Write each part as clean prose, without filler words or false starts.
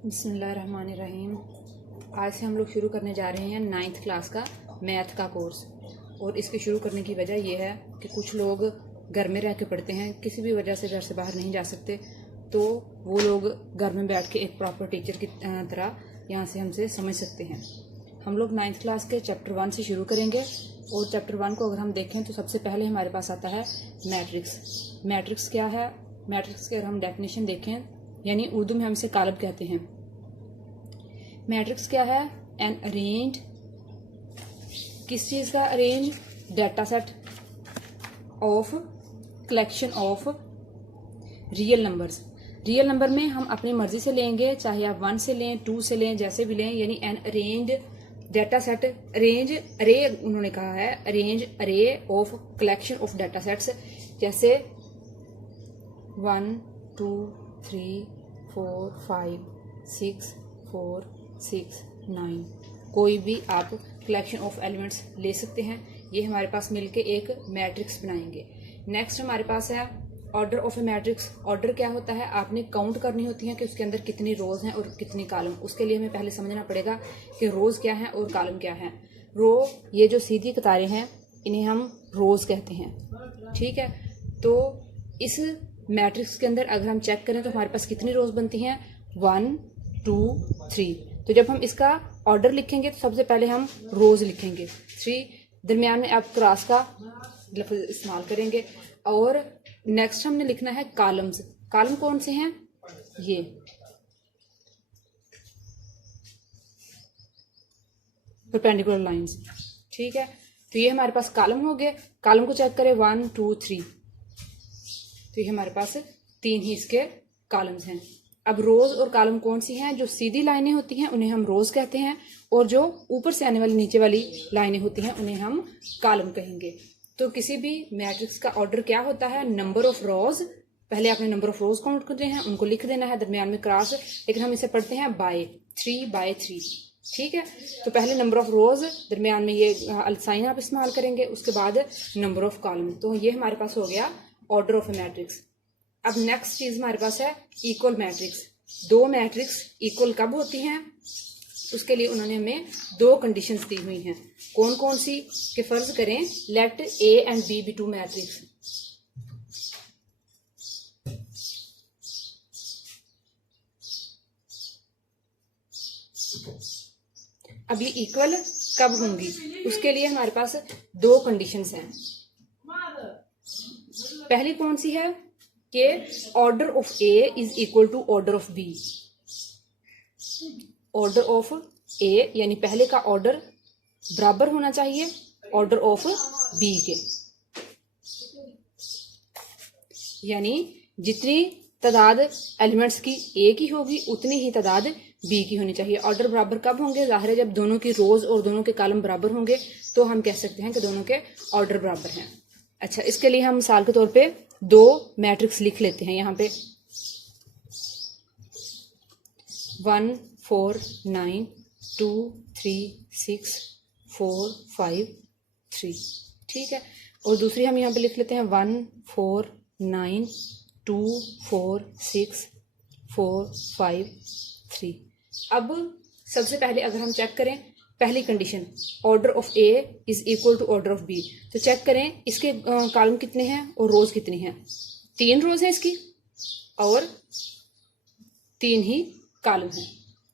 बिस्मिल्लाहिर्रहमानिर्रहीम। आज से हम लोग शुरू करने जा रहे हैं 9th क्लास का मैथ का कोर्स। और इसके शुरू करने की वजह यह है कि कुछ लोग घर में रह के पढ़ते हैं, किसी भी वजह से घर से बाहर नहीं जा सकते, तो वो लोग घर में बैठ के एक प्रॉपर टीचर की तरह यहाँ से हमसे समझ सकते हैं। हम लोग 9th क्लास के चैप्टर 1 से शुरू करेंगे। और चैप्टर 1 को अगर हम देखें तो सबसे पहले हमारे पास आता है मैट्रिक्स। मैट्रिक्स क्या है? मैट्रिक्स की अगर हम डेफिनेशन देखें, यानी उर्दू में हम इसे कालब कहते हैं। मैट्रिक्स क्या है? एन अरेंज, किस चीज का arrange? Data set of collection of real numbers. Real number में हम अपनी मर्जी से लेंगे, चाहे आप 1 से लें, 2 से लें, जैसे भी लें, यानी an arrange data set. Arrange अरे उन्होंने कहा है, अरेंज अरे of collection of data sets, जैसे 1 2 3 4 5 6 4 6 9, कोई भी आप कलेक्शन ऑफ एलिमेंट्स ले सकते हैं। ये हमारे पास मिलके एक मैट्रिक्स बनाएंगे। नेक्स्ट हमारे पास है order of A matrix. Order क्या होता है? आपने काउंट करनी होती है कि उसके अंदर कितनी रोज हैं और कितनी कॉलम। उसके लिए हमें पहले समझना पड़ेगा कि रोज क्या है और कॉलम क्या है। रो, ये जो सीधी कतारें हैं, इन्हें हम रोज कहते हैं। ठीक है, तो इस मैट्रिक्स के अंदर अगर हम चेक करें तो हमारे पास कितनी रोज बनती हैं? 1 2 3। तो जब हम इसका ऑर्डर लिखेंगे तो सबसे पहले हम रोज लिखेंगे 3, दरमियान में आप क्रॉस का लफ्ज इस्तेमाल करेंगे। और नेक्स्ट हमने लिखना है कॉलम्स। कॉलम कौन से हैं? ये परपेंडिकुलर लाइंस। ठीक है, तो ये हमारे पास कॉलम हो गए। कॉलम को चेक करें 1 2 3, तो ये हमारे पास 3 ही इसके कॉलम्स हैं। अब रोज और कॉलम कौन सी हैं? जो सीधी लाइनें होती हैं उन्हें हम रोज कहते हैं, और जो ऊपर से आने वाली नीचे वाली लाइनें होती हैं उन्हें हम कॉलम कहेंगे। तो किसी भी मैट्रिक्स का ऑर्डर क्या होता है? नंबर ऑफ रोज। पहले आपने नंबर ऑफ रोज काउंट करते हैं, उनको लिख देना है, दरमियान में क्रॉस, लेकिन हम इसे पढ़ते हैं बाय 3 बाय 3। ठीक है, तो पहले नंबर ऑफ रोज, दरमियान में ये साइन आप इस्तेमाल करेंगे, उसके बाद नंबर ऑफ कॉलम। तो ये हमारे पास हो गया ऑर्डर ऑफ ए मैट्रिक्स। अब नेक्स्ट चीज हमारे पास है इक्वल मैट्रिक्स। 2 मैट्रिक्स इक्वल कब होती हैं? उसके लिए उन्होंने हमें 2 कंडीशंस दी हुई हैं। कौन कौन सी? कि फर्ज करें let a and b be 2 matrix. अब ये इक्वल कब होंगी? उसके लिए हमारे पास 2 कंडीशंस हैं। पहली कौन सी है? कि order of A is equal to order of B. Order of A यानी पहले का ऑर्डर बराबर होना चाहिए ऑर्डर ऑफ बी के, यानी जितनी तादाद एलिमेंट्स की ए की होगी उतनी ही तादाद बी की होनी चाहिए। ऑर्डर बराबर कब होंगे? जाहिर है जब दोनों की रोज और दोनों के कॉलम बराबर होंगे, तो हम कह सकते हैं कि दोनों के ऑर्डर बराबर हैं। अच्छा, इसके लिए हम मिसाल के तौर पे 2 मैट्रिक्स लिख लेते हैं। यहाँ पे 1 4 9 2 3 6 4 5 3। ठीक है, और दूसरी हम यहाँ पे लिख लेते हैं 1 4 9 2 4 6 4 5 3। अब सबसे पहले अगर हम चेक करें पहली condition, order of A is equal to order of b, तो चेक करें इसके कॉलम कितने हैं और रोज कितनी हैं। 3 रोज हैं इसकी और 3 ही कॉलम हैं।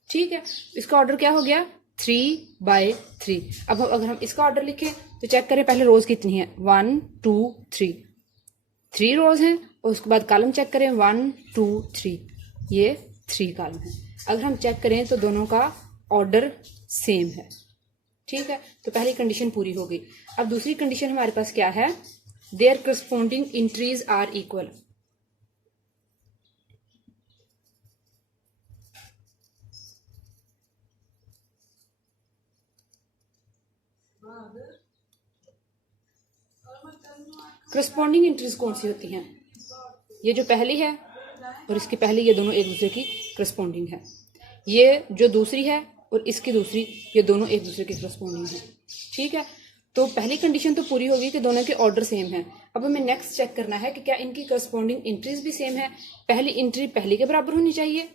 ठीक है, इसका ऑर्डर क्या हो गया? 3 बाय 3। अब अगर हम इसका ऑर्डर लिखें तो चेक करें पहले रोज कितनी है? 1 2 3, 3 रोज हैं, और उसके बाद कॉलम चेक करें 1 2 3, ये 3 कॉलम है। अगर हम चेक करें तो दोनों का ऑर्डर सेम है। ठीक है, तो पहली कंडीशन पूरी हो गई। अब दूसरी कंडीशन हमारे पास क्या है? Their corresponding entries are equal. Corresponding entries कौन सी होती हैं? ये जो पहली है और इसकी पहली, ये दोनों एक दूसरे की करस्पॉन्डिंग है। ये जो दूसरी है और इसकी दूसरी, ये दोनों एक दूसरे की करस्पॉन्डिंग है। ठीक है, तो पहली कंडीशन तो पूरी होगी कि दोनों के ऑर्डर सेम है। अब हमें नेक्स्ट चेक करना है कि क्या इनकी करस्पॉन्डिंग एंट्रीज भी सेम है। पहली एंट्री पहली के बराबर होनी चाहिए,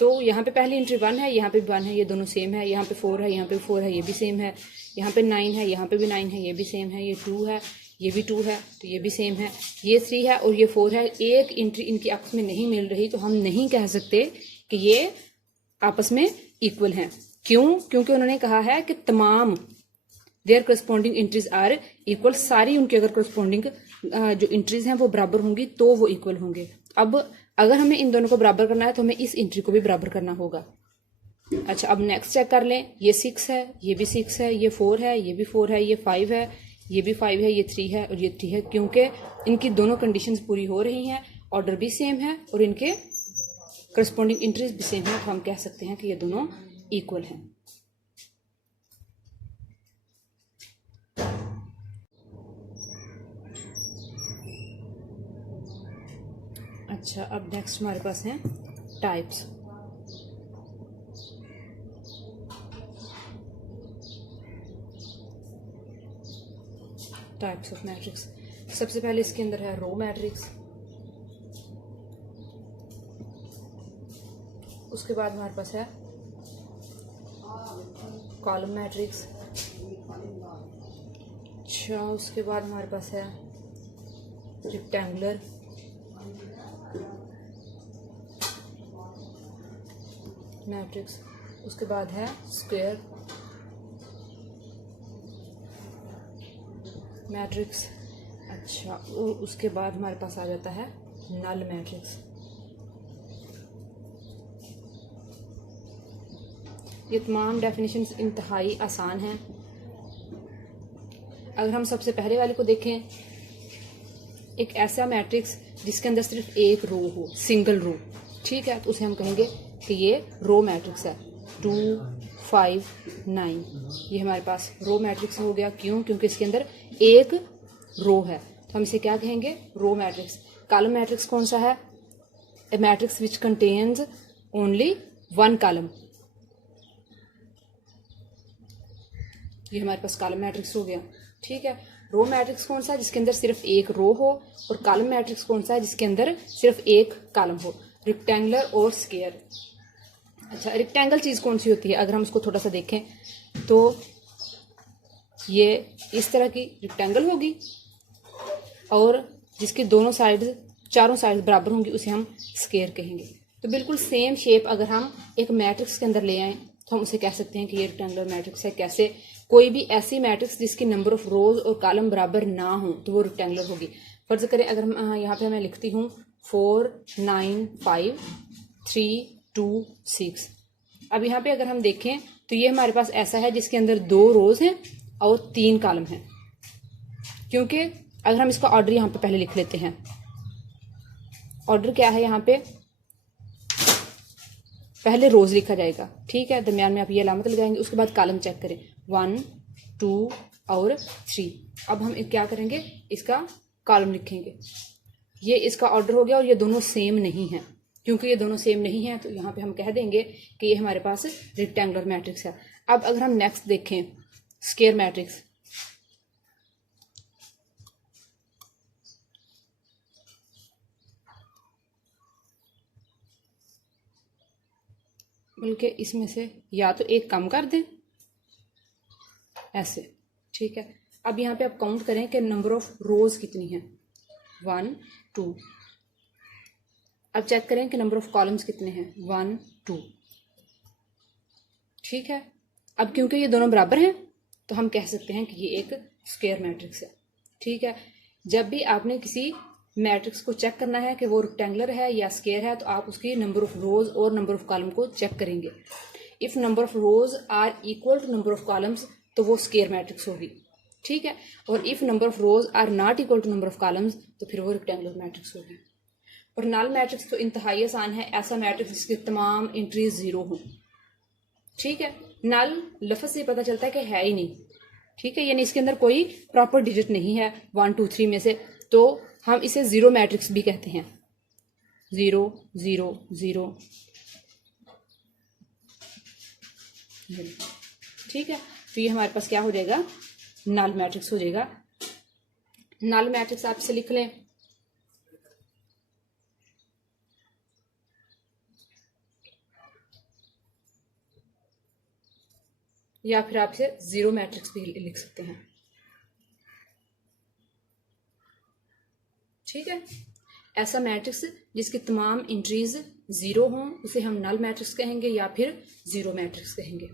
तो यहाँ पे पहली एंट्री 1 है, यहाँ पे भी 1 है, ये दोनों सेम है। यहाँ पे 4 है, यहाँ पे 4 है, ये भी सेम है। यहाँ पे 9 है, यहाँ पे भी 9 है, ये भी सेम है। ये 2 है, ये भी 2 है, तो ये भी सेम है। ये 3 है और ये 4 है। एक एंट्री इनकी आपस में नहीं मिल रही, तो हम नहीं कह सकते कि ये आपस में इक्वल हैं। क्यों? क्योंकि उन्होंने कहा है कि तमाम their corresponding entries are equal. सारी उनकी अगर करस्पॉन्डिंग जो एंट्रीज हैं वो बराबर होंगी तो वो इक्वल होंगे। अब अगर हमें इन दोनों को बराबर करना है तो हमें इस एंट्री को भी बराबर करना होगा। अच्छा, अब नेक्स्ट चेक कर लें। ये 6 है, ये भी 6 है, ये 4 है, ये भी 4 है, ये 5 है, ये भी 5 है, ये 3 है और ये 3 है। क्योंकि इनकी दोनों कंडीशंस पूरी हो रही हैं, ऑर्डर भी सेम है और इनके करस्पॉन्डिंग एंट्रीज भी सेम है, तो हम कह सकते हैं कि ये दोनों इक्वल हैं। अच्छा, अब नेक्स्ट हमारे पास हैं टाइप्स। Types of matrix. सबसे पहले इसके अंदर है रो मैट्रिक्स, उसके बाद हमारे पास है कॉलम मैट्रिक्स। अच्छा, उसके बाद हमारे पास है रेक्टेंगुलर, मैट्रिक्स। उसके बाद है स्क्वायर मैट्रिक्स। अच्छा, और उसके बाद हमारे पास आ जाता है नल मैट्रिक्स। ये तमाम डेफिनेशंस इंतहाई आसान हैं। अगर हम सबसे पहले वाले को देखें, एक ऐसा मैट्रिक्स जिसके अंदर सिर्फ एक रो हो, सिंगल रो, ठीक है, तो उसे हम कहेंगे कि ये रो मैट्रिक्स है। 2 5 9 ये हमारे पास रो मैट्रिक्स हो गया। क्यों? क्योंकि इसके अंदर एक रो है, तो हम इसे क्या कहेंगे? Row matrix. कॉलम मैट्रिक्स कौन सा है? A matrix which contains only 1 column. ये हमारे पास कॉलम मैट्रिक्स हो गया, ठीक है। रो मैट्रिक्स कौन सा है? जिसके अंदर सिर्फ एक रो हो। और कॉलम मैट्रिक्स कौन सा है? जिसके अंदर सिर्फ एक कॉलम हो। रेक्टेंगुलर और स्क्वायर। अच्छा, रेक्टेंगल चीज कौन सी होती है? अगर हम उसको थोड़ा सा देखें तो ये इस तरह की रेक्टेंगल होगी और जिसकी दोनों साइड, चारों साइड बराबर होंगी, उसे हम स्क्वायर कहेंगे। तो बिल्कुल सेम शेप अगर हम एक मैट्रिक्स के अंदर ले आए तो हम उसे कह सकते हैं कि ये रेक्टेंगुलर मैट्रिक्स है। कैसे? कोई भी ऐसी मैट्रिक्स जिसकी नंबर ऑफ रोज और कॉलम बराबर ना हो तो वो रेक्टेंगुलर होगी। फर्ज करें अगर हम यहाँ पे मैं लिखती हूँ 4 9 5 3 2 6। अब यहाँ पे अगर हम देखें तो ये हमारे पास ऐसा है जिसके अंदर 2 रोज हैं और 3 कॉलम हैं। क्योंकि अगर हम इसका ऑर्डर यहाँ पे पहले लिख लेते हैं, ऑर्डर क्या है? यहाँ पे पहले रोज लिखा जाएगा, ठीक है, दरमियान में आप ये अलामत लगाएंगे। उसके बाद कॉलम चेक करें, 1 2 और 3। अब हम क्या करेंगे? इसका कॉलम लिखेंगे। ये इसका ऑर्डर हो गया और ये दोनों सेम नहीं है। क्योंकि ये दोनों सेम नहीं है तो यहाँ पे हम कह देंगे कि ये हमारे पास रेक्टेंगुलर मैट्रिक्स है। अब अगर हम नेक्स्ट देखें स्क्वायर मैट्रिक्स, बल्कि इसमें से या तो एक कम कर दें ऐसे, ठीक है। अब यहाँ पे आप काउंट करें कि नंबर ऑफ रोज कितनी है, 1 2। अब चेक करें कि नंबर ऑफ कॉलम्स कितने हैं, 1 2, ठीक है। अब क्योंकि ये दोनों बराबर हैं तो हम कह सकते हैं कि ये एक स्क्वायर मैट्रिक्स है, ठीक है। जब भी आपने किसी मैट्रिक्स को चेक करना है कि वो रेक्टेंगुलर है या स्क्वायर है तो आप उसकी नंबर ऑफ रोज और नंबर ऑफ कॉलम को चेक करेंगे। If number of rows are equal to number of columns तो वो स्क्वायर मैट्रिक्स होगी, ठीक है। और if number of rows are not equal to number of columns तो फिर वो रेक्टेंगुलर मैट्रिक्स होगी। और नल मैट्रिक्स तो इंतहाई आसान है, ऐसा मैट्रिक्स जिसके तमाम एंट्रीज 0 हो, ठीक है। नल लफ्ज से पता चलता है कि है ही नहीं, ठीक है, यानी इसके अंदर कोई प्रॉपर डिजिट नहीं है 1 2 3 में से, तो हम इसे 0 मैट्रिक्स भी कहते हैं। 0 0 0, ठीक है। तो ये हमारे पास क्या हो जाएगा? नल मैट्रिक्स हो जाएगा। नल मैट्रिक्स आप इसे लिख लें, या फिर आप इसे जीरो मैट्रिक्स भी लिख सकते हैं। ठीक है, ऐसा मैट्रिक्स जिसकी तमाम एंट्रीज जीरो हों उसे हम नल मैट्रिक्स कहेंगे या फिर जीरो मैट्रिक्स कहेंगे।